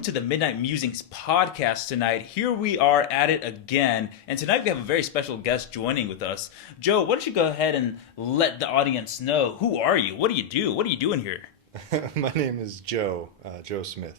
welcome to the Midnight Musings podcast tonight. Here we are at it again, and tonight we have a very special guest joining with us. Joe, why don't you go ahead and let the audience know, who are you? What do you do? What are you doing here? My name is Joe, Joe Smith.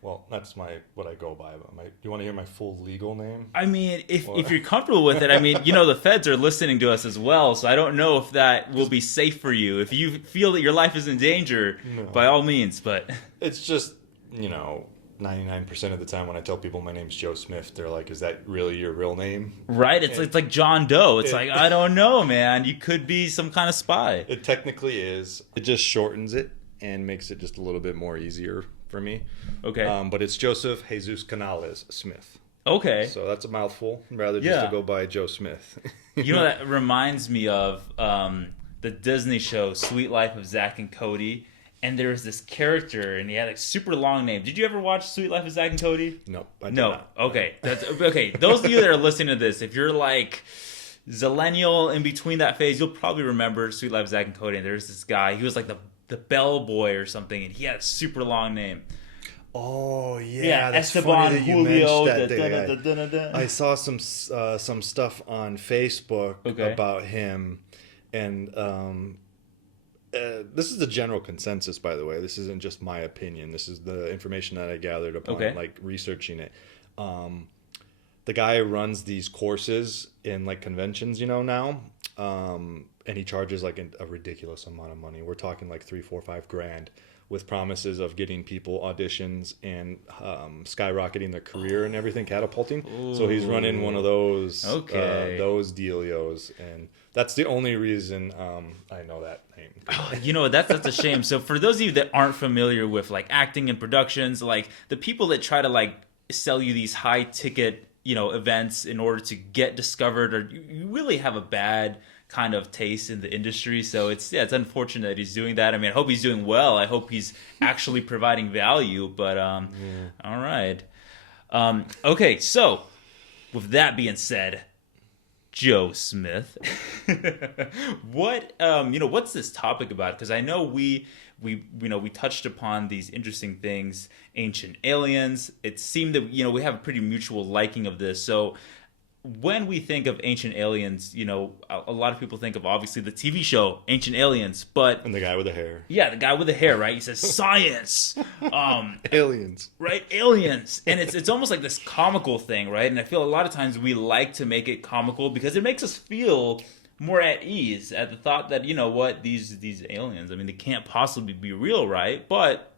Well, that's what I go by. But do you want to hear my full legal name? I mean, if you're comfortable with it, I mean, the feds are listening to us as well, so I don't know if that will be safe for you. If you feel that your life is in danger, by all means, but... It's just, 99% of the time when I tell people my name's Joe Smith, they're like, is that really your real name? Right, it's like John Doe. It's like, I don't know, man. You could be some kind of spy. It technically is. It just shortens it and makes it just a little bit more easier for me. Okay. But it's Joseph Jesus Canales Smith. Okay. So that's a mouthful. Rather just to go by Joe Smith. That reminds me of the Disney show Sweet Life of Zack and Cody. And there was this character, and he had a super long name. Did you ever watch Sweet Life of Zack and Cody? No, I did not. Okay. Okay. Those of you that are listening to this, if you're like Zillennial in between that phase, you'll probably remember Sweet Life of Zack and Cody. And there's this guy. He was like the bellboy or something, and he had a super long name. Oh yeah, that's Esteban, funny that you Julio, mentioned that day. I saw some stuff on Facebook about him, and this is the general consensus, by the way. This isn't just my opinion. This is the information that I gathered upon like researching it. The guy runs these courses in like conventions, now, and he charges like a ridiculous amount of money. We're talking like $3, $4, $5 grand, with promises of getting people auditions and skyrocketing their career and everything, catapulting. Ooh. So he's running one of those those dealios, and that's the only reason I know that name. That's a shame. So for those of you that aren't familiar with like acting and productions, like the people that try to like sell you these high ticket events in order to get discovered, or you really have a bad kind of taste in the industry. So it's unfortunate that he's doing that. I mean, I hope he's doing well. I hope he's actually providing value. But all right. Okay, so with that being said, Joe Smith, what's this topic about? Because I know we touched upon these interesting things, ancient aliens. It seemed that we have a pretty mutual liking of this. So when we think of ancient aliens, a lot of people think of obviously the TV show Ancient Aliens, and the guy with the hair. Yeah, the guy with the hair, right? He says science, aliens, right? Aliens, and it's almost like this comical thing, right? And I feel a lot of times we like to make it comical because it makes us feel more at ease at the thought that these aliens, I mean, they can't possibly be real, right? But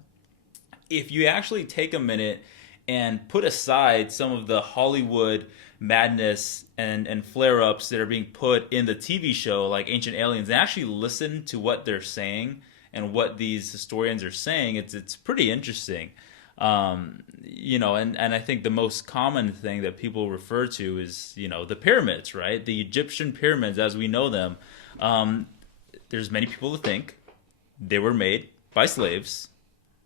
if you actually take a minute and put aside some of the Hollywood madness and flare-ups that are being put in the TV show like Ancient Aliens, and actually listen to what they're saying and what these historians are saying, it's pretty interesting. And I think the most common thing that people refer to is the pyramids, right? The Egyptian pyramids as we know them. There's many people that think they were made by slaves.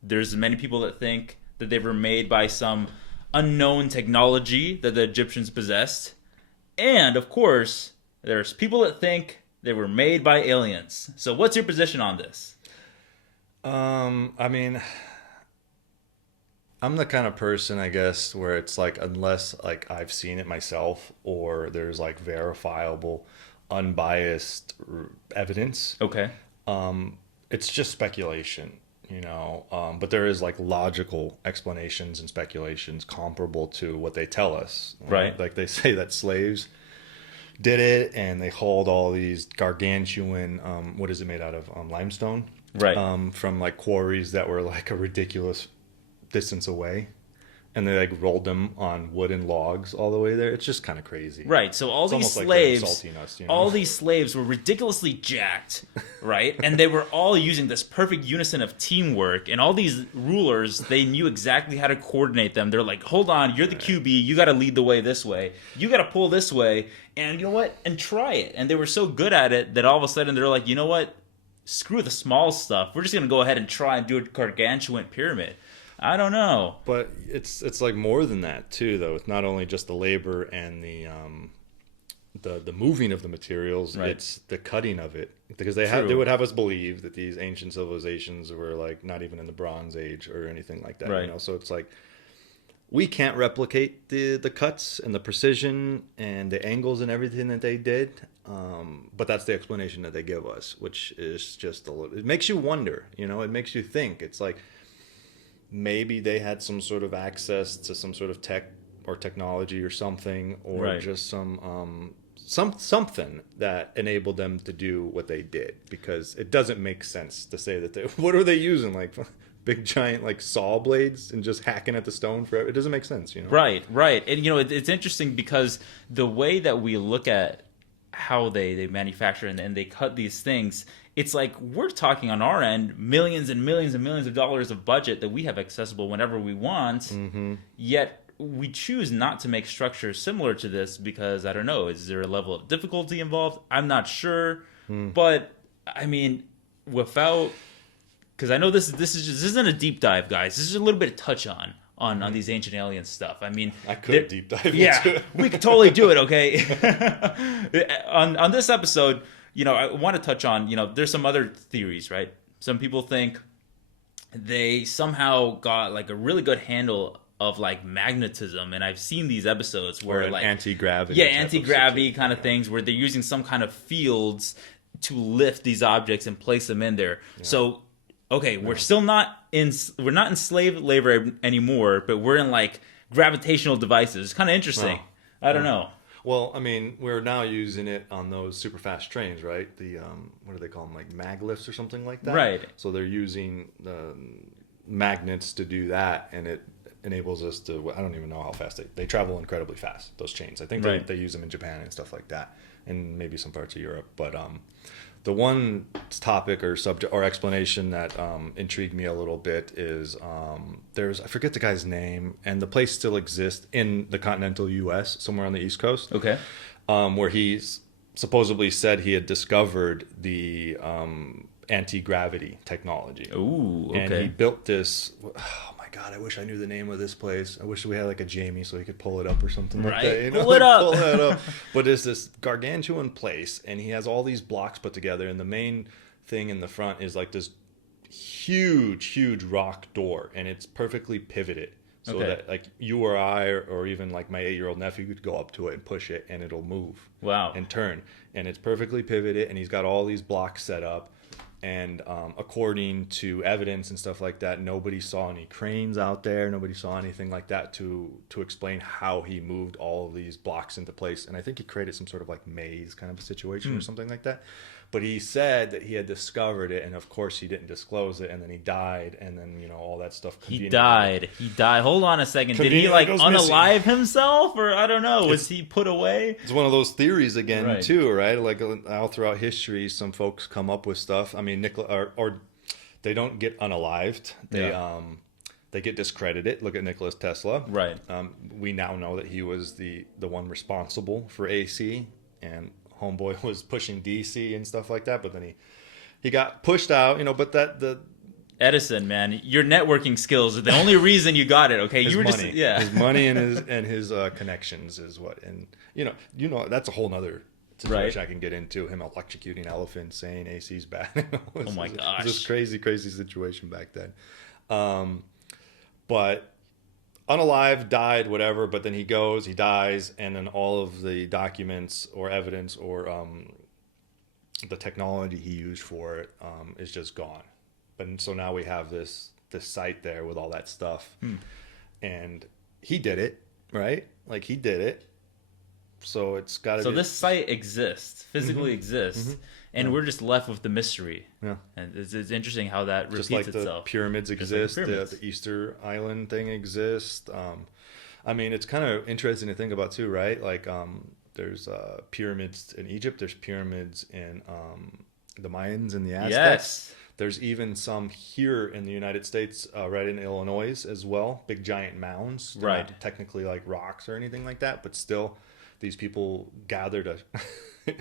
There's many people that think that they were made by some unknown technology that the Egyptians possessed. And, of course, there's people that think they were made by aliens. So what's your position on this? I mean, I'm the kind of person, I guess, where it's like, unless like I've seen it myself or there's like verifiable, unbiased evidence. Okay. It's just speculation. But there is like logical explanations and speculations comparable to what they tell us. Right. Like they say that slaves did it, and they hauled all these gargantuan, what is it made out of? Limestone. Right. From like quarries that were like a ridiculous distance away. And they like rolled them on wooden logs all the way there. It's just kind of crazy. Right. So all these slaves, all these slaves were ridiculously jacked, right? And they were all using this perfect unison of teamwork. And all these rulers, they knew exactly how to coordinate them. They're like, hold on, you're the QB. You got to lead the way this way. You got to pull this way. And you know what? And try it. And they were so good at it that all of a sudden they're like, you know what? Screw the small stuff. We're just going to go ahead and try and do a gargantuan pyramid. I don't know. But it's like more than that too, though. It's not only just the labor and the moving of the materials. Right. It's the cutting of it, because they would have us believe that these ancient civilizations were like not even in the Bronze Age or anything like that. Right. You know, so it's like we can't replicate the cuts and the precision and the angles and everything that they did. But that's the explanation that they give us, which is just a little. It makes you wonder. You know, it makes you think. It's like maybe they had some sort of access to some sort of tech or technology or something, or Right. just something that enabled them to do what they did, because it doesn't make sense to say that what are they using, like big giant like saw blades and just hacking at the stone forever. It doesn't make sense, you know. Right. And you know, it's interesting because the way that we look at how they manufacture and they cut these things, it's like we're talking on our end millions and millions and millions of dollars of budget that we have accessible whenever we want. Yet we choose not to make structures similar to this because, I don't know, is there a level of difficulty involved? I'm not sure. But I mean, without, because I know this isn't a deep dive, guys. This is a little bit of touch on these ancient alien stuff. I mean, I could deep dive yeah, into it. we could totally do it. Okay, on this episode, you know, I want to touch on, you know, there's some other theories, right? Some people think they somehow got like a really good handle of like magnetism, and I've seen these episodes where or like anti-gravity, yeah, anti-gravity kind of things where they're using some kind of fields to lift these objects and place them in there. So okay, we're still not in slave labor anymore, but we're in like gravitational devices. It's kind of interesting. I don't know. Well, I mean, we're now using it on those super fast trains, right? The what do they call them, like maglifts or something like that? Right. So they're using magnets to do that, and it enables us to. I don't even know how fast they travel incredibly fast. Those chains. I think they use them in Japan and stuff like that, and maybe some parts of Europe. But the one topic or subject or explanation that intrigued me a little bit is I forget the guy's name, and the place still exists in the continental U.S. somewhere on the East Coast. Okay. Where he's supposedly said he had discovered the anti-gravity technology. Ooh, okay. And he built this. Oh my God, I wish I knew the name of this place. I wish we had like a Jamie so he could pull it up or something like that. You know? Pull it up. Pull that up. But it's this gargantuan place, and he has all these blocks put together, and the main thing in the front is like this huge rock door, and it's perfectly pivoted. So that like you or I or even like my 8-year-old nephew could go up to it and push it, and it'll move. Wow. And turn. And it's perfectly pivoted, and he's got all these blocks set up. And according to evidence and stuff like that, nobody saw any cranes out there. Nobody saw anything like that to explain how he moved all of these blocks into place. And I think he created some sort of like maze kind of a situation or something like that. But he said that he had discovered it, and of course he didn't disclose it, and then he died, and then, you know, all that stuff. He died. Hold on a second. Did he like unalive himself, or I don't know? Was he put away? It's one of those theories again, too, right? Like all throughout history, some folks come up with stuff. I mean, or they don't get unalived. They get discredited. Look at Nikola Tesla. Right. We now know that he was the one responsible for AC, and homeboy was pushing DC and stuff like that, but then he got pushed out, you know. But Edison, man, your networking skills are the only reason you got it. Okay, his you were money, his money and his connections is what, and you know that's a whole nother situation I can get into. Him electrocuting elephants, saying AC's bad. Oh my gosh, it was this crazy situation back then. But unalive, died, whatever, but then he dies, and then all of the documents or evidence or the technology he used for it is just gone. But so now we have this site there with all that stuff, and he did it, right? Like he did it. So it's got to. So this site exists, physically exists, and we're just left with the mystery. Yeah, and it's interesting how that repeats itself. Just like the pyramids exist, the Easter Island thing exists. I mean, it's kind of interesting to think about too, right? Like, there's pyramids in Egypt. There's pyramids in the Mayans and the Aztecs. Yes. There's even some here in the United States, right in Illinois as well. Big giant mounds. They're not technically like rocks or anything like that, but still. These people gathered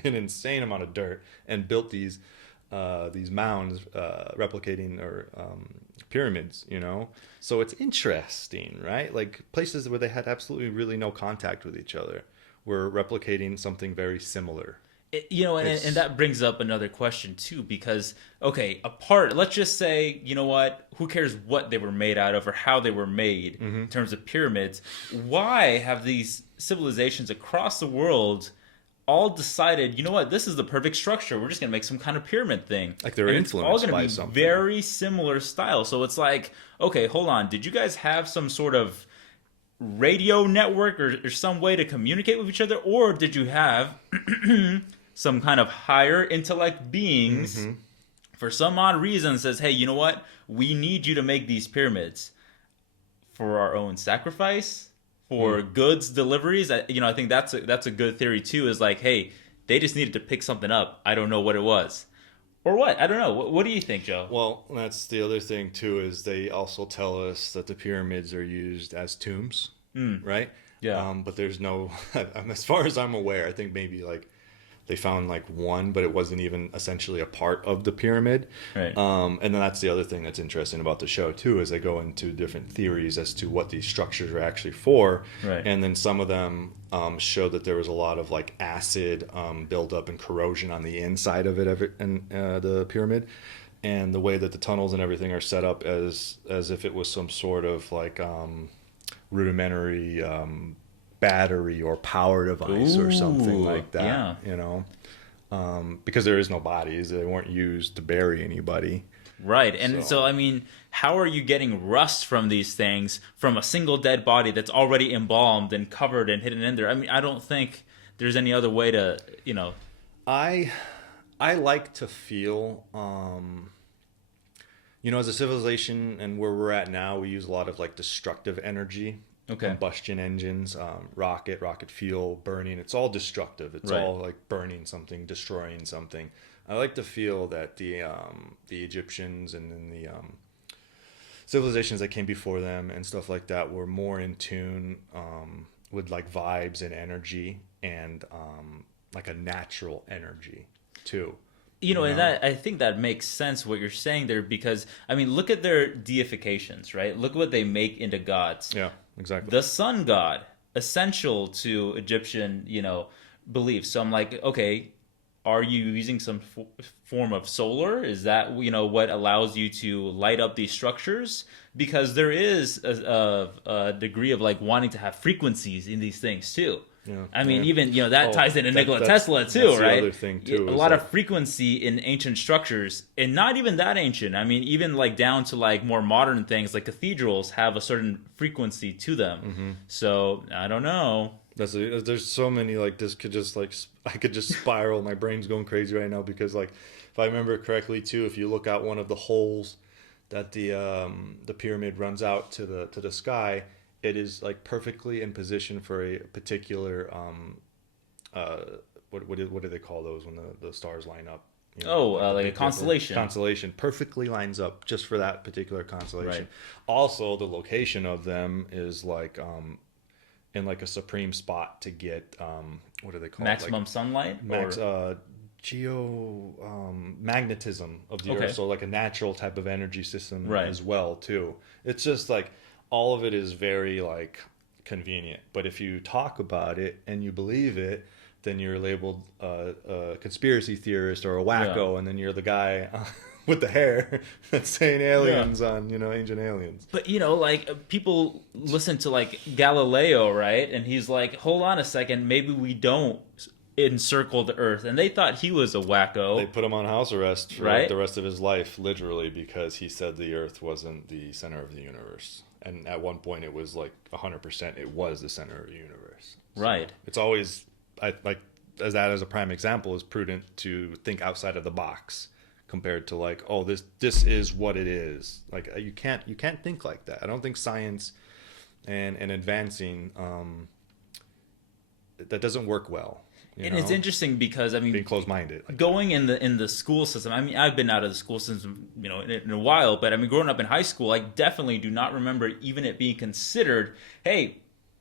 an insane amount of dirt and built these mounds, replicating or pyramids. You know, so it's interesting, right? Like places where they had absolutely really no contact with each other were replicating something very similar. And that brings up another question too, because let's just say, you know what, who cares what they were made out of or how they were made in terms of pyramids? Why have these civilizations across the world all decided, you know what, this is the perfect structure, we're just gonna make some kind of pyramid thing, like they're influenced by something very similar style? So it's like, okay, hold on, did you guys have some sort of radio network or some way to communicate with each other, or did you have some kind of higher intellect beings for some odd reason says, hey, you know what, we need you to make these pyramids for our own sacrifice, for goods deliveries? I think that's a good theory too, is like, hey, they just needed to pick something up, I don't know what it was or what, I don't know. What do you think, Joe? Well, that's the other thing too, is they also tell us that the pyramids are used as tombs, right? Yeah. But there's no as far as I'm aware, I think maybe like they found like one, but it wasn't even essentially a part of the pyramid. Right. And then that's the other thing that's interesting about the show too, is they go into different theories as to what these structures are actually for. Right. And then some of them show that there was a lot of like acid buildup and corrosion on the inside of it, the pyramid, and the way that the tunnels and everything are set up as if it was some sort of like rudimentary battery or power device or something like that. Because there is no bodies, they weren't used to bury anybody, right? And so I mean, how are you getting rust from these things from a single dead body that's already embalmed and covered and hidden in there? I mean, I don't think there's any other way to, I like to feel as a civilization and where we're at now, we use a lot of like destructive energy. Combustion engines, rocket fuel, burning. It's all destructive. It's all like burning something, destroying something. I like to feel that the Egyptians and then the civilizations that came before them and stuff like that were more in tune with like vibes and energy and like a natural energy too. And that, I think that makes sense what you're saying there, because I mean, look at their deifications, right? Look what they make into gods. Yeah, exactly. The sun god, essential to Egyptian, beliefs. So I'm like, okay, are you using some form of solar? Is that, what allows you to light up these structures? Because there is a degree of like wanting to have frequencies in these things too. Yeah, I mean, even that ties into Nikola Tesla too, that's right? The other thing too, a lot of frequency in ancient structures, and not even that ancient. I mean, even like down to like more modern things, like cathedrals have a certain frequency to them. So I don't know. There's so many, like, this could just like I could just spiral. My brain's going crazy right now because like if I remember correctly too, if you look out one of the holes that the pyramid runs out to the sky, it is like perfectly in position for a particular what do they call those when the stars line up? Like a constellation. Constellation perfectly lines up just for that particular constellation. Right. Also, the location of them is like in like a supreme spot to get what do they call maximum sunlight? Magnetism of the Earth, so like a natural type of energy system as well too. It's just like all of it is very like convenient, but if you talk about it and you believe it, then you're labeled a conspiracy theorist or a wacko, and then you're the guy with the hair that's saying aliens on ancient aliens. But like people listen to like Galileo, right? And he's like, hold on a second, maybe we don't encircle the Earth, and they thought he was a wacko. They put him on house arrest for like the rest of his life, literally, because he said the Earth wasn't the center of the universe. And at one point, it was like 100%. It was the center of the universe. So right. It's always as a prime example, is prudent to think outside of the box compared to like, oh, this is what it is. Like you can't think like that. I don't think science and advancing that doesn't work well. It's interesting because I mean, being closed-minded, going in the school system. I mean, I've been out of the school system, in a while. But I mean, growing up in high school, I definitely do not remember even it being considered. Hey,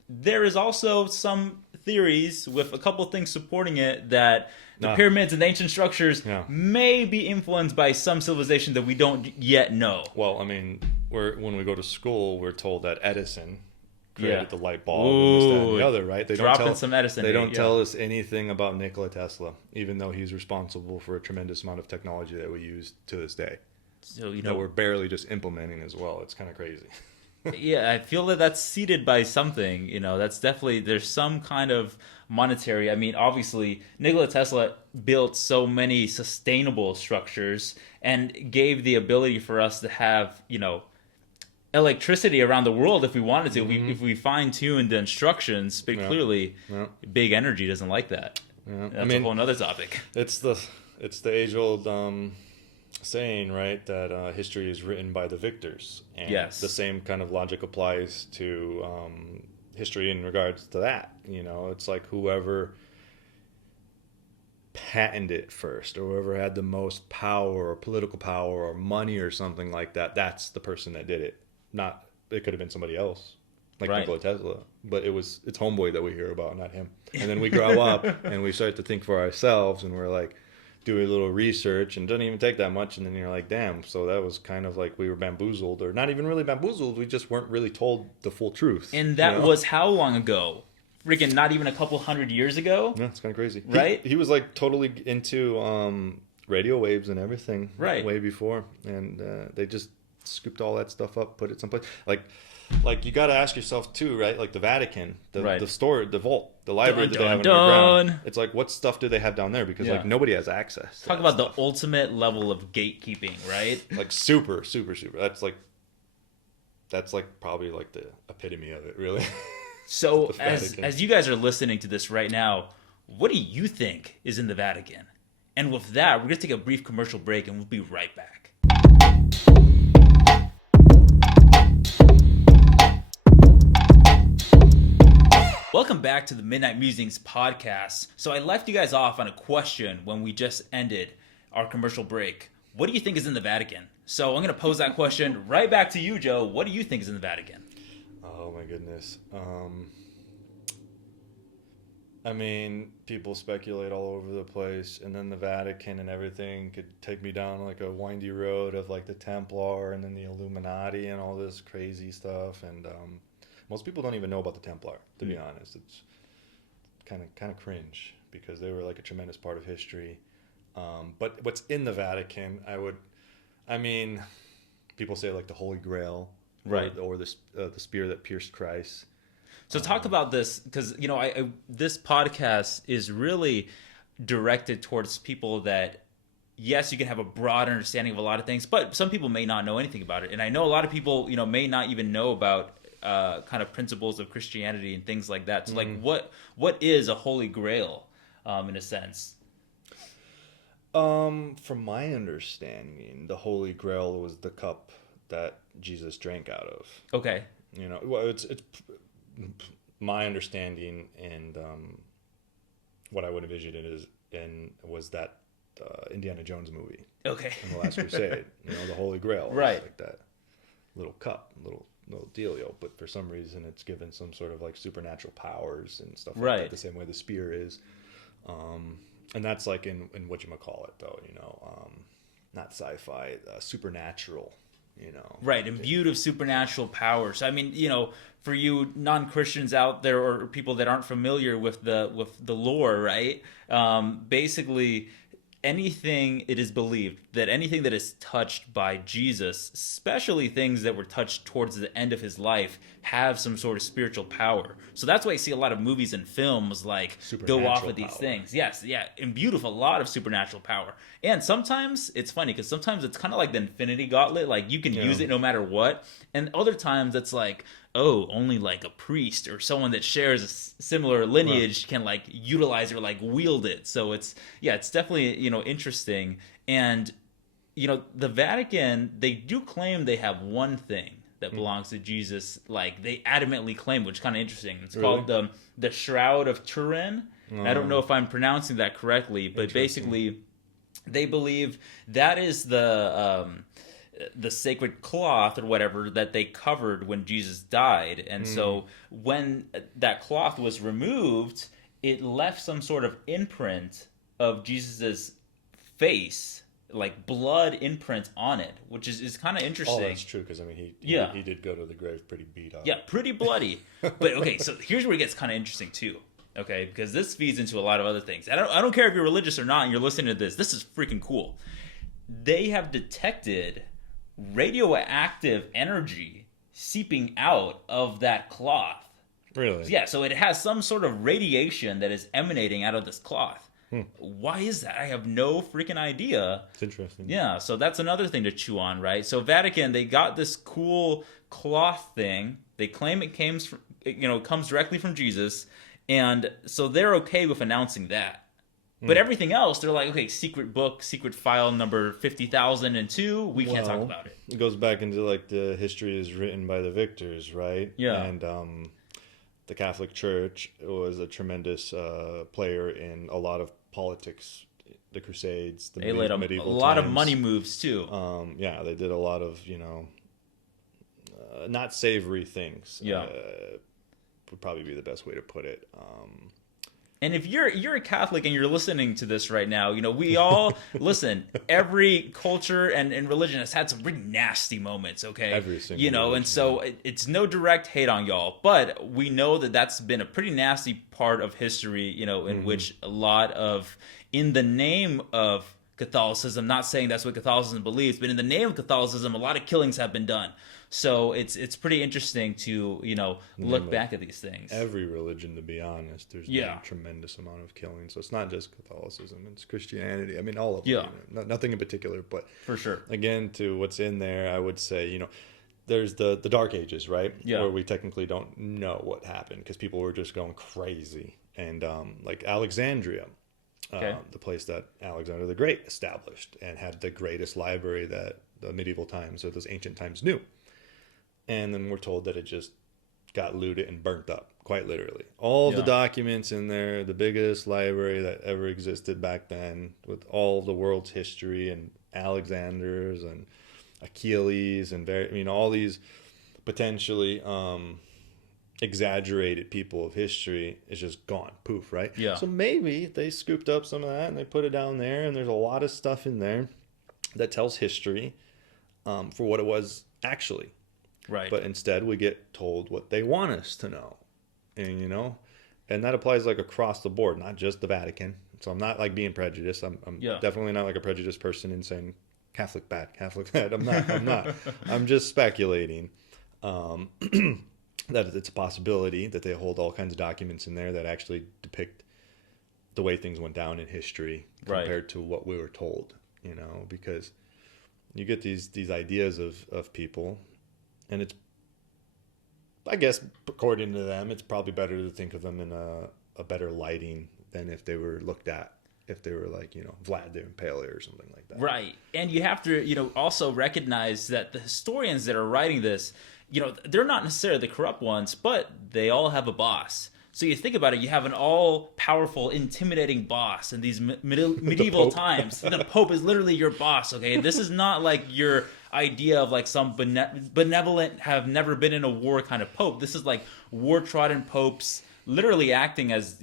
there is also some theories with a couple of things supporting it that the pyramids and the ancient structures may be influenced by some civilization that we don't yet know. Well, I mean, when we go to school, we're told that Edison created the light bulb and this, that, and the other, right? They dropping some medicine. They don't tell us anything about Nikola Tesla, even though he's responsible for a tremendous amount of technology that we use to this day. So, that we're barely just implementing as well. It's kind of crazy. Yeah, I feel that that's seeded by something. That's definitely, there's some kind of monetary. I mean, obviously, Nikola Tesla built so many sustainable structures and gave the ability for us to have, electricity around the world if we wanted to. Mm-hmm. If we fine-tuned the instructions, but clearly, big energy doesn't like that. Yeah. That's a whole other topic. It's the age-old saying, right, that history is written by the victors, and the same kind of logic applies to history in regards to that. It's like whoever patented it first, or whoever had the most power or political power or money or something like that, that's the person that did it. It could have been somebody else, like Nikola Tesla, but it's homeboy that we hear about, not him. And then we grow up and we start to think for ourselves, and we're like, do a little research, and it doesn't even take that much, and then you're like, damn, so that was kind of like we were bamboozled, or not even really bamboozled, we just weren't really told the full truth. And that was how long ago? Freaking not even a couple 100 years ago? Yeah, it's kind of crazy. Right? He was like totally into radio waves and everything way before, and they just scooped all that stuff up, put it someplace. Like you got to ask yourself too, right? Like the Vatican, the store, the vault, the library that they have underground. It's like, what stuff do they have down there? Because like nobody has access. Talk about the ultimate level of gatekeeping, right? Like super, super, super. That's like probably like the epitome of it, really. So as you guys are listening to this right now, what do you think is in the Vatican? And with that, we're going to take a brief commercial break, and we'll be right back. Welcome back to the Midnight Musings podcast. So I left you guys off on a question when we just ended our commercial break. What do you think is in the Vatican? So I'm going to pose that question right back to you, Joe. What do you think is in the Vatican? Oh my goodness. I mean, people speculate all over the place, and then the Vatican and everything could take me down like a windy road of like the Templar and then the Illuminati and all this crazy stuff. And most people don't even know about the Templar, to be honest. It's kind of cringe because they were like a tremendous part of history. But what's in the Vatican, people say like the Holy Grail, right, or the spear that pierced Christ. So talk about this, because this podcast is really directed towards people that, yes, you can have a broad understanding of a lot of things, but some people may not know anything about it. And I know a lot of people, may not even know about kind of principles of Christianity and things like that. So like what is a Holy Grail in a sense? From my understanding, the Holy Grail was the cup that Jesus drank out of. Okay. Well, it's my understanding, and what I would envision it is was that Indiana Jones movie. Okay. In The Last Crusade, the Holy Grail. Right. Like that little cup, little dealio, but for some reason it's given some sort of like supernatural powers and stuff like that, the same way the spear is. And that's like in whatchamacallit though, not sci-fi, supernatural, Right, imbued of supernatural powers. I mean, for you non-Christians out there or people that aren't familiar with the lore, right? Basically, it is believed that anything that is touched by Jesus, especially things that were touched towards the end of his life, have some sort of spiritual power. So that's why you see a lot of movies and films like go off with these things. Yes, yeah, imbued with a lot of supernatural power. And sometimes it's funny because sometimes it's kind of like the Infinity Gauntlet, like you can use it no matter what. And other times it's like, only like a priest or someone that shares a similar lineage can like utilize or like wield it. So it's definitely, interesting. And, the Vatican, they do claim they have one thing that belongs to Jesus. Like they adamantly claim, which is kind of interesting. It's called the Shroud of Turin. I don't know if I'm pronouncing that correctly, but basically they believe that is the sacred cloth or whatever that they covered when Jesus died. And so when that cloth was removed, it left some sort of imprint of Jesus's face like blood imprint on it, which is kind of interesting. Oh, that's true, because I mean he did go to the grave pretty beat up. Yeah, pretty bloody. But okay, so here's where it gets kind of interesting too. Okay, because this feeds into a lot of other things. I don't care if you're religious or not and you're listening to this. This is freaking cool. They have detected radioactive energy seeping out of that cloth. Really? Yeah, so it has some sort of radiation that is emanating out of this cloth. Why is that? I have no freaking idea. It's interesting. Yeah, so that's another thing to chew on, right? So Vatican, they got this cool cloth thing. They claim it comes directly from Jesus, and so they're okay with announcing that. But everything else, they're like, okay, secret book, secret file number 50,002. We can't talk about it. It goes back into like the history is written by the victors, right? Yeah. And the Catholic Church was a tremendous player in a lot of politics, the Crusades, the medieval times. A lot of money moves too. Yeah, they did a lot of not savory things. Yeah, would probably be the best way to put it. And if you're a Catholic and you're listening to this right now, we all listen. Every culture and religion has had some pretty nasty moments. Okay, every single religion, and so it's no direct hate on y'all, but we know that that's been a pretty nasty part of history. In which a lot of, in the name of Catholicism, not saying that's what Catholicism believes, but in the name of Catholicism, a lot of killings have been done. So it's pretty interesting to look back at these things. Every religion, to be honest, there's been a tremendous amount of killing. So it's not just Catholicism; it's Christianity. I mean, all of them. Nothing in particular, but for sure. Again, to what's in there, I would say there's the Dark Ages, right? Yeah. Where we technically don't know what happened because people were just going crazy, and like Alexandria. The place that Alexander the Great established and had the greatest library that the medieval times or those ancient times knew. And then we're told that it just got looted and burnt up, quite literally. All the documents in there, the biggest library that ever existed back then, with all the world's history and Alexander's and Achilles and all these potentially exaggerated people of history is just gone, poof, right? Yeah. So maybe they scooped up some of that and they put it down there, and there's a lot of stuff in there that tells history for what it was actually. Right. But instead we get told what they want us to know. And and that applies like across the board, not just the Vatican. So I'm not like being prejudiced. I'm definitely not like a prejudiced person in saying Catholic bad, Catholic bad. I'm not. I'm just speculating that it's a possibility that they hold all kinds of documents in there that actually depict the way things went down in history compared to what we were told, because you get these ideas of people, and it's, I guess, according to them, it's probably better to think of them in a better lighting than if they were looked at, if they were like, Vlad the Impaler or something like that. Right. And you have to, also recognize that the historians that are writing this, they're not necessarily the corrupt ones, but they all have a boss. So you think about it, you have an all-powerful, intimidating boss in these medieval times. The Pope is literally your boss, okay? This is not like your idea of like some benevolent, have never been in a war kind of Pope. This is like war-trodden popes literally acting as,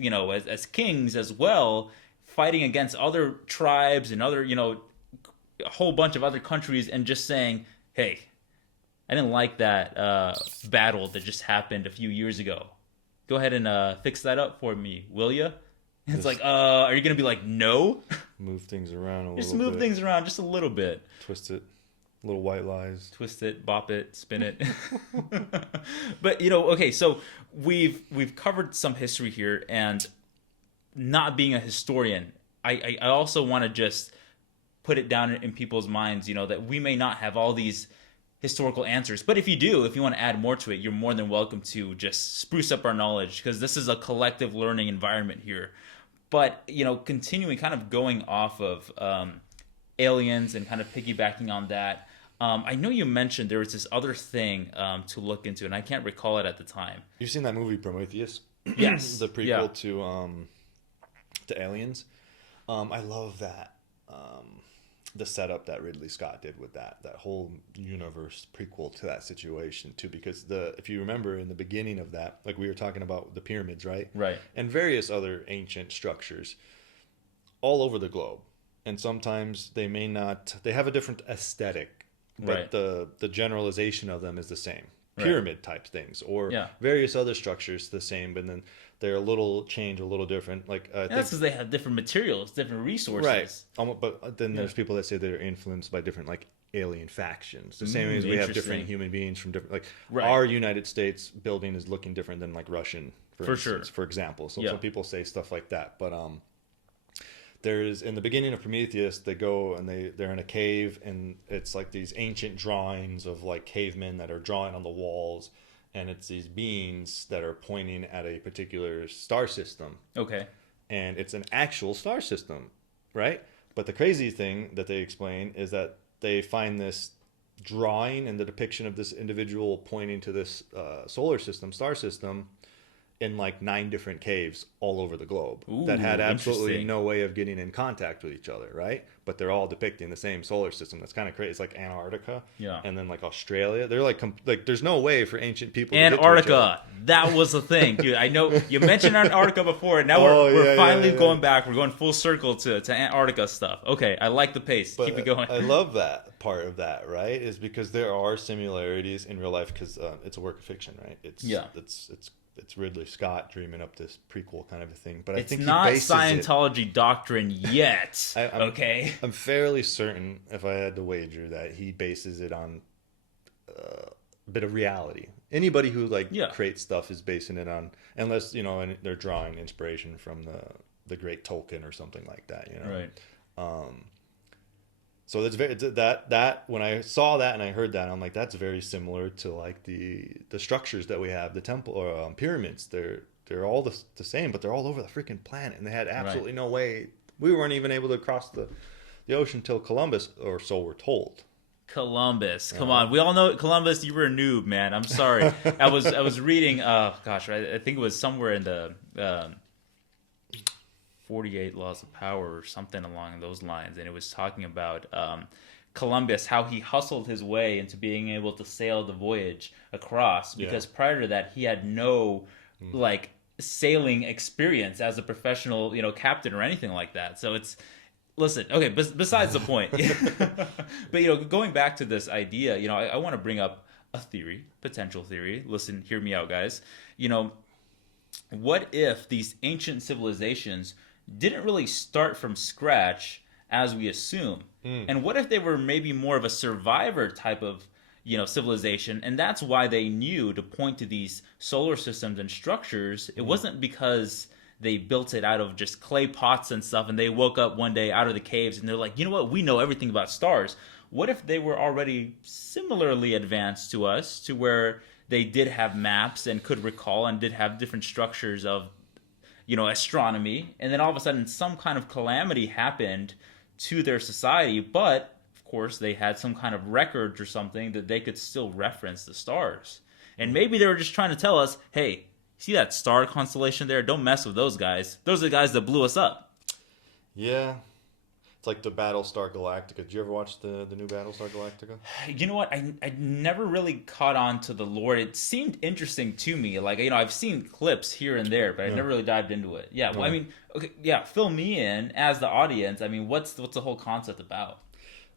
as kings as well, fighting against other tribes and other, a whole bunch of other countries, and just saying, hey, I didn't like that battle that just happened a few years ago. Go ahead and fix that up for me, will you? It's like, are you going to be like, no? Move things around a little bit. Just move things around just a little bit. Twist it. Little white lies. Twist it, bop it, spin it. But, okay, so we've covered some history here, and not being a historian, I also want to just put it down in people's minds, that we may not have all these historical answers, but if you want to add more to it, you're more than welcome to just spruce up our knowledge, because this is a collective learning environment here. But continuing, kind of going off of aliens and kind of piggybacking on that, I know you mentioned there was this other thing to look into, and I can't recall it at the time. You've seen that movie Prometheus? Yes. The prequel to Aliens. I love that. The setup that Ridley Scott did with that whole universe prequel to that situation too, because if you remember in the beginning of that, like we were talking about the pyramids, right? Right. And various other ancient structures all over the globe. and sometimes they may not. They have a different aesthetic, but the generalization of them is the same. Pyramid type things, or various other structures the same, but then they're a little different. Like I think that's because they have different materials, different resources. Right. But then there's people that say they're influenced by different like alien factions. The same as we have different human beings from different our United States building is looking different than like Russian, for instance, for example. So some people say stuff like that, but there's in the beginning of Prometheus, they go and they're in a cave, and it's like these ancient drawings of like cavemen that are drawing on the walls, and it's these beings that are pointing at a particular star system. Okay. And it's an actual star system, right? But the crazy thing that they explain is that they find this drawing and the depiction of this individual pointing to this star system, in like 9 different caves all over the globe. Ooh, that had absolutely no way of getting in contact with each other, right? But they're all depicting the same solar system. That's kind of crazy. It's like Antarctica, and then like Australia. They're like there's no way for ancient people. Antarctica, that was the thing, dude. I know you mentioned Antarctica before, and now we're finally going back. We're going full circle to Antarctica stuff. Okay, I like the pace. Keep it going. I love that part of that, right? Is because there are similarities in real life, because it's a work of fiction, right? It's Ridley Scott dreaming up this prequel kind of a thing, but I think it's not Scientology doctrine yet. Okay, I'm fairly certain, if I had to wager, that he bases it on a bit of reality. Anybody who creates stuff is basing it on, unless and they're drawing inspiration from the great Tolkien or something like that. Right. So that's that when I saw that and I heard that, I'm like, that's very similar to like the structures that we have, the temple or pyramids. They're all the same, but they're all over the freaking planet, and they had absolutely no way. We weren't even able to cross the ocean till Columbus, or so we're told. Columbus, come on, we all know Columbus. You were a noob, man. I'm sorry. I was reading. I think it was somewhere in the 48 Laws of Power or something along those lines, and it was talking about Columbus, how he hustled his way into being able to sail the voyage across, because prior to that he had no like sailing experience as a professional captain or anything like that. So it's besides the point. But going back to this idea, I want to bring up a potential theory. Listen, hear me out, guys. What if these ancient civilizations didn't really start from scratch as we assume? And what if they were maybe more of a survivor type of civilization, and that's why they knew to point to these solar systems and structures? It wasn't because they built it out of just clay pots and stuff, and they woke up one day out of the caves and they're like, you know what, we know everything about stars. What if they were already similarly advanced to us, to where they did have maps and could recall and did have different structures of astronomy, and then all of a sudden some kind of calamity happened to their society, but of course they had some kind of records or something that they could still reference the stars. And maybe they were just trying to tell us, hey, see that star constellation there? Don't mess with those guys. Those are the guys that blew us up. Yeah. It's like the Battlestar Galactica. Did you ever watch the new Battlestar Galactica? You know what? I never really caught on to the lore. It seemed interesting to me. Like, I've seen clips here and there, but I never really dived into it. Yeah, well, I mean, okay, yeah, fill me in as the audience. I mean, what's the whole concept about?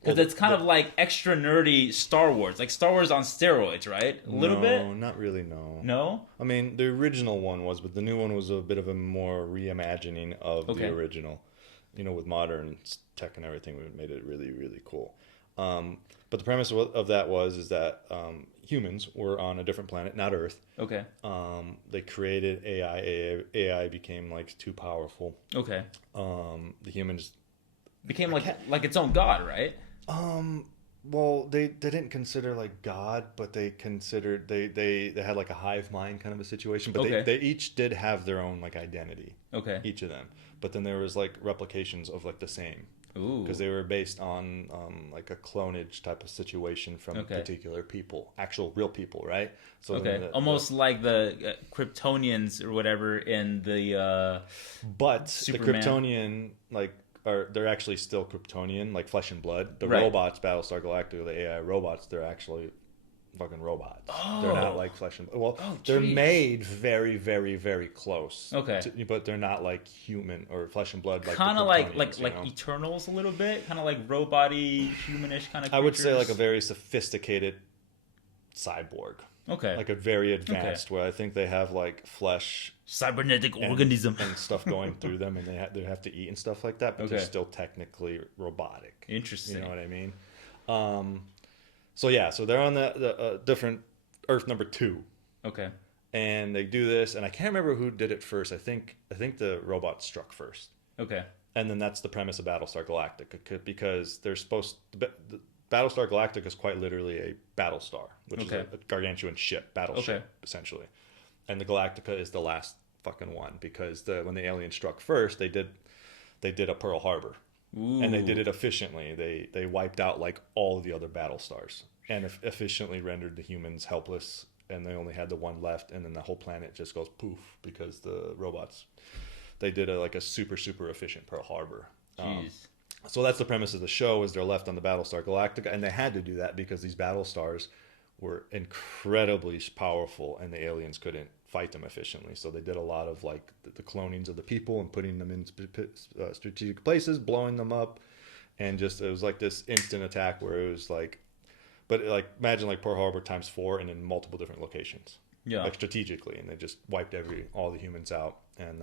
Because it's kind of like extra nerdy Star Wars. Like Star Wars on steroids, right? A little bit? No, not really, no. No? I mean, the original one was, but the new one was a bit of a more reimagining of the original. With modern tech and everything, we made it really, really cool. But the premise of that is that humans were on a different planet, not Earth. Okay. They created AI. AI became like too powerful. Okay. The humans became like its own god, right? Well, they didn't consider like God, but they considered they had like a hive mind kind of a situation. But they each did have their own like identity. Okay. Each of them. But then there was like replications of like the same. Ooh. Because they were based on like a clonage type of situation from particular people, actual real people, right? So almost like the Kryptonians or whatever in the. But Superman. The Kryptonian they're actually still Kryptonian, like flesh and blood. The robots, Battlestar Galactica, the AI robots, they're actually fucking robots. Oh. They're not like flesh and blood. Well, Oh, they're geez. made very, very, very close. Okay. But they're not like human or flesh and blood. Kind of like you know? Eternals a little bit, kind of like robot-y, humanish kind of. I would say like a very sophisticated cyborg. Okay. Like a very advanced, where I think they have like flesh, cybernetic organism and stuff going through them, and they have to eat and stuff like that, but they're still technically robotic. Interesting. You know what I mean? So they're on the different Earth number 2. Okay. And they do this, and I can't remember who did it first. I think the robot struck first. Okay. And then that's the premise of Battlestar Galactica, because they're supposed the Battlestar Galactica is quite literally a battle star, which is a gargantuan battleship, essentially. And the Galactica is the last fucking one, because when the aliens struck first, they did a Pearl Harbor. Ooh. And they did it efficiently. They wiped out like all of the other battle stars, and efficiently rendered the humans helpless, and they only had the one left, and then the whole planet just goes poof, because the robots, they did a super, super efficient Pearl Harbor. Jeez. So that's the premise of the show, is they're left on the Battlestar Galactica, and they had to do that because these battle stars were incredibly powerful, and the aliens couldn't fight them efficiently. So they did a lot of like the clonings of the people and putting them in strategic places, blowing them up, and just it was like this instant attack where it was like, but like imagine like Pearl Harbor times 4 and in multiple different locations, like strategically, and they just wiped all the humans out. And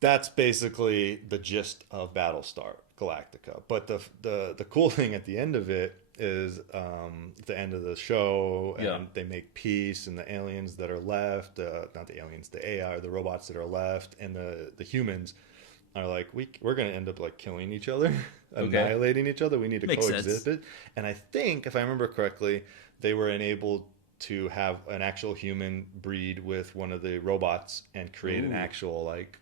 that's basically the gist of Battlestar Galactica. But the cool thing at the end of it is the end of the show, and they make peace, and the aliens that are left, not the aliens, the AI, the robots that are left, and the humans are like, we're going to end up like killing each other, annihilating each other. We need to coexist it. And I think, if I remember correctly, they were enabled to have an actual human breed with one of the robots and create an actual like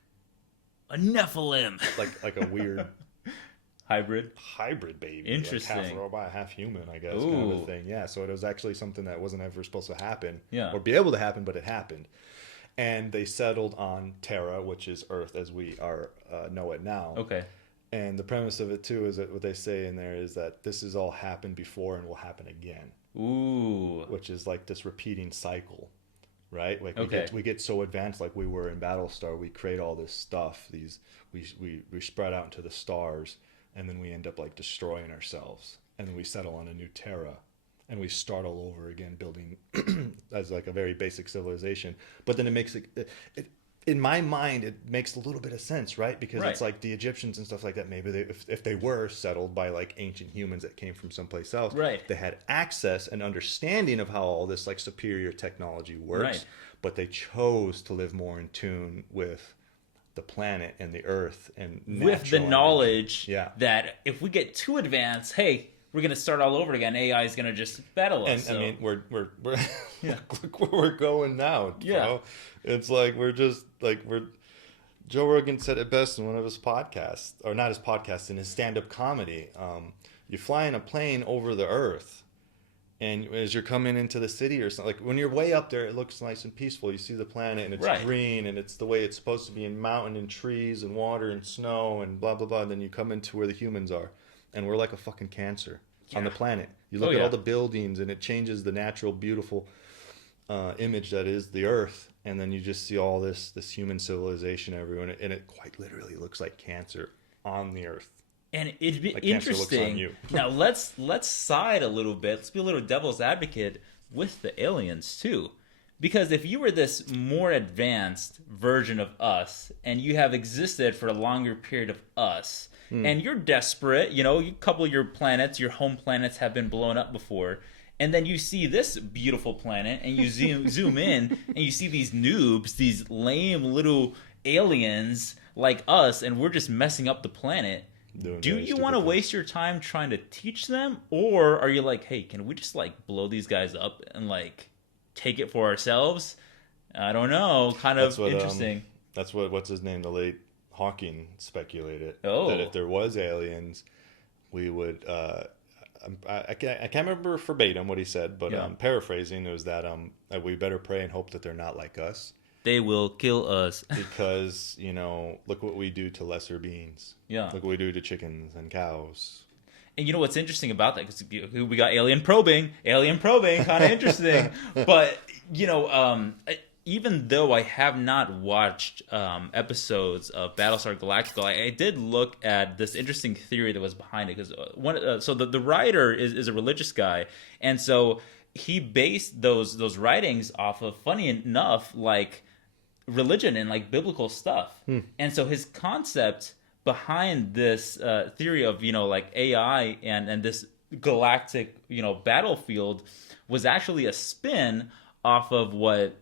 a Nephilim, like a weird hybrid baby. Interesting. Like half robot, half human, I guess. Kind of a thing. Yeah. So it was actually something that wasn't ever supposed to happen, or be able to happen, but it happened. And they settled on Terra, which is Earth as we know it now. Okay. And the premise of it too is that what they say in there is that this has all happened before and will happen again. Ooh. Which is like this repeating cycle. Right, like we get so advanced, like we were in Battlestar. We create all this stuff. We spread out into the stars, and then we end up like destroying ourselves, and then we settle on a new Terra, and we start all over again, building as like a very basic civilization. But then it makes it in my mind, it makes a little bit of sense, right? Because it's like the Egyptians and stuff like that. Maybe if they were settled by like ancient humans that came from someplace else, they had access and understanding of how all this like superior technology works, but they chose to live more in tune with the planet and the earth, and with the knowledge that if we get too advanced, hey, we're gonna start all over again. AI is gonna just battle us. And so. I mean, we're look where we're going now. Bro. It's like Joe Rogan said it best in one of his podcasts, or not his podcast, in his stand-up comedy. You fly in a plane over the earth, and as you're coming into the city or something, like when you're way up there, it looks nice and peaceful. You see the planet, and it's green, and it's the way it's supposed to be, in mountain and trees and water and snow and blah blah blah. And then you come into where the humans are, and we're like a fucking cancer on the planet. You look at all the buildings, and it changes the natural, beautiful image that is the earth, and then you just see all this human civilization everywhere, and it quite literally looks like cancer on the earth. And it'd be like interesting. Now let's side a little bit. Let's be a little devil's advocate with the aliens too, because if you were this more advanced version of us, and you have existed for a longer period of us, and you're desperate, you couple your planets, your home planets have been blown up before. And then you see this beautiful planet, and you zoom in, and you see these noobs, these lame little aliens like us, and we're just messing up the planet. Do you want to waste your time trying to teach them? Or are you like, hey, can we just like blow these guys up and like take it for ourselves? I don't know. Interesting. That's what's his name? The late Hawking speculated. Oh. That if there was aliens, we would... I can't remember verbatim what he said, but paraphrasing, it was that we better pray and hope that they're not like us. They will kill us. Because, look what we do to lesser beings. Yeah. Look what we do to chickens and cows. And you know what's interesting about that? Because we got alien probing, kind of interesting. But even though I have not watched episodes of Battlestar Galactica, I did look at this interesting theory that was behind it. Because so the writer is a religious guy, and so he based those writings off of, funny enough, like religion and like biblical stuff. And so his concept behind this theory of like AI and this galactic battlefield was actually a spin off of what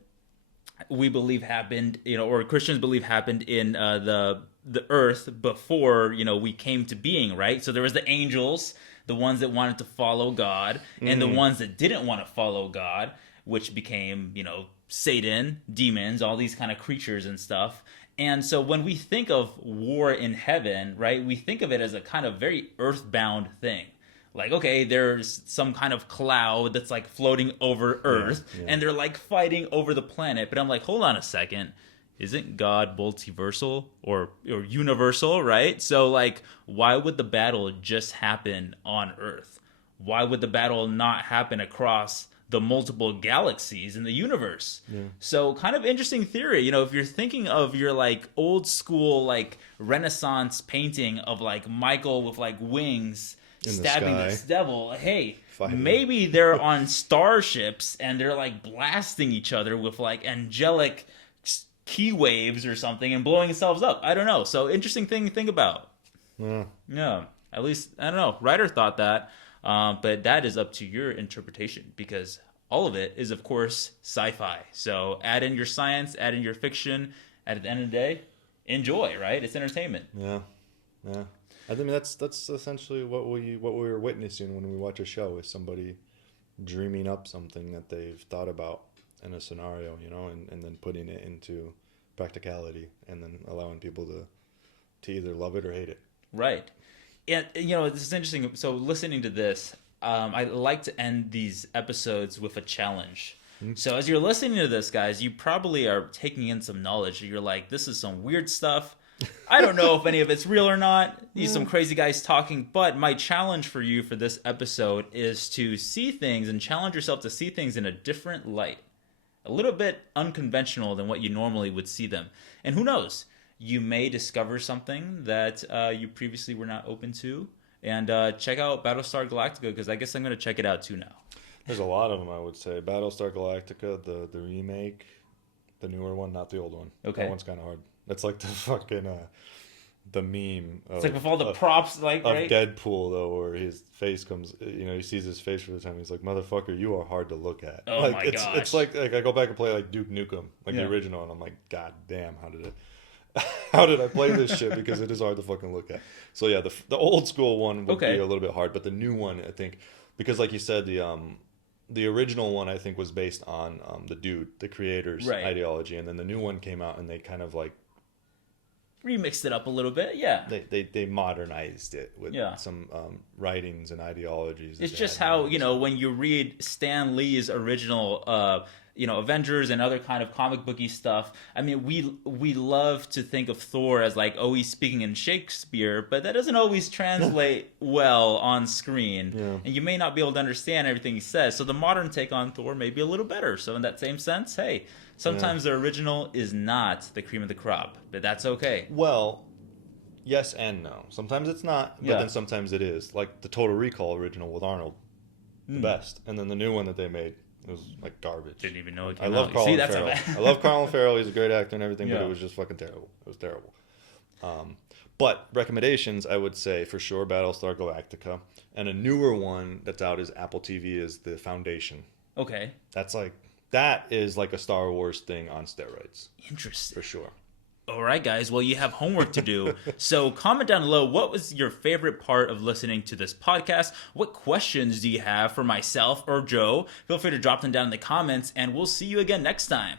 we believe happened, or Christians believe happened in the earth before we came to being, right? So there was the angels, the ones that wanted to follow God, and the ones that didn't want to follow God, which became Satan, demons, all these kind of creatures and stuff. And so when we think of war in heaven, right, we think of it as a kind of very earthbound thing. Like, okay, there's some kind of cloud that's like floating over Earth, and they're like fighting over the planet. But I'm like, hold on a second. Isn't God multiversal or universal, right? So like, why would the battle just happen on Earth? Why would the battle not happen across the multiple galaxies in the universe? So kind of interesting theory. If you're thinking of your like old school like Renaissance painting of like Michael with like wings stabbing this devil, hey, maybe they're on starships and they're like blasting each other with like angelic key waves or something and blowing themselves up. I don't know. So interesting thing to think about. Yeah. At least, I don't know. Writer thought that. But that is up to your interpretation, because all of it is, of course, sci-fi. So add in your science, add in your fiction. At the end of the day, enjoy, right? It's entertainment. Yeah. I mean, that's essentially what we're witnessing when we watch a show, is somebody dreaming up something that they've thought about in a scenario, and then putting it into practicality, and then allowing people to either love it or hate it. Right. And this is interesting. So listening to this, I like to end these episodes with a challenge. So as you're listening to this, guys, you probably are taking in some knowledge. You're like, this is some weird stuff. I don't know if any of it's real or not. These some crazy guys talking. But my challenge for you for this episode is to see things and challenge yourself to see things in a different light. A little bit unconventional than what you normally would see them. And who knows? You may discover something that you previously were not open to. And check out Battlestar Galactica, because I guess I'm going to check it out too now. There's a lot of them, I would say. Battlestar Galactica, the remake, the newer one, not the old one. Okay. That one's kind of hard. That's like the fucking the meme. It's like with all the props, like, of right? Deadpool, though, where his face comes. He sees his face for the time. He's like, "Motherfucker, you are hard to look at." Oh like, my gosh! It's like I go back and play like Duke Nukem, like the original, and I'm like, God damn, how did I play this shit? Because it is hard to fucking look at. So yeah, the old school one would be a little bit hard, but the new one, I think, because like you said, the original one I think was based on the creator's ideology, and then the new one came out and they kind of like remixed it up a little bit. Yeah, they modernized it with some writings and ideologies. It's just how when you read Stan Lee's original Avengers and other kind of comic booky stuff. I mean, we love to think of Thor as like, oh, he's speaking in Shakespeare, but that doesn't always translate well on screen. Yeah. And you may not be able to understand everything he says. So the modern take on Thor may be a little better. So in that same sense, hey, sometimes the original is not the cream of the crop, but that's okay. Well, yes and no. Sometimes it's not, but then sometimes it is. Like the Total Recall original with Arnold, the best. And then the new one that they made, it was like garbage. Didn't even know it I came love out. Colin See, Farrell. I love Colin Farrell. He's a great actor and everything, but it was just fucking terrible. It was terrible. But recommendations, I would say for sure Battlestar Galactica, and a newer one that's out is Apple TV is The Foundation. Okay. That is like a Star Wars thing on steroids. Interesting. For sure. All right, guys. Well, you have homework to do. So comment down below, what was your favorite part of listening to this podcast? What questions do you have for myself or Joe? Feel free to drop them down in the comments, and we'll see you again next time.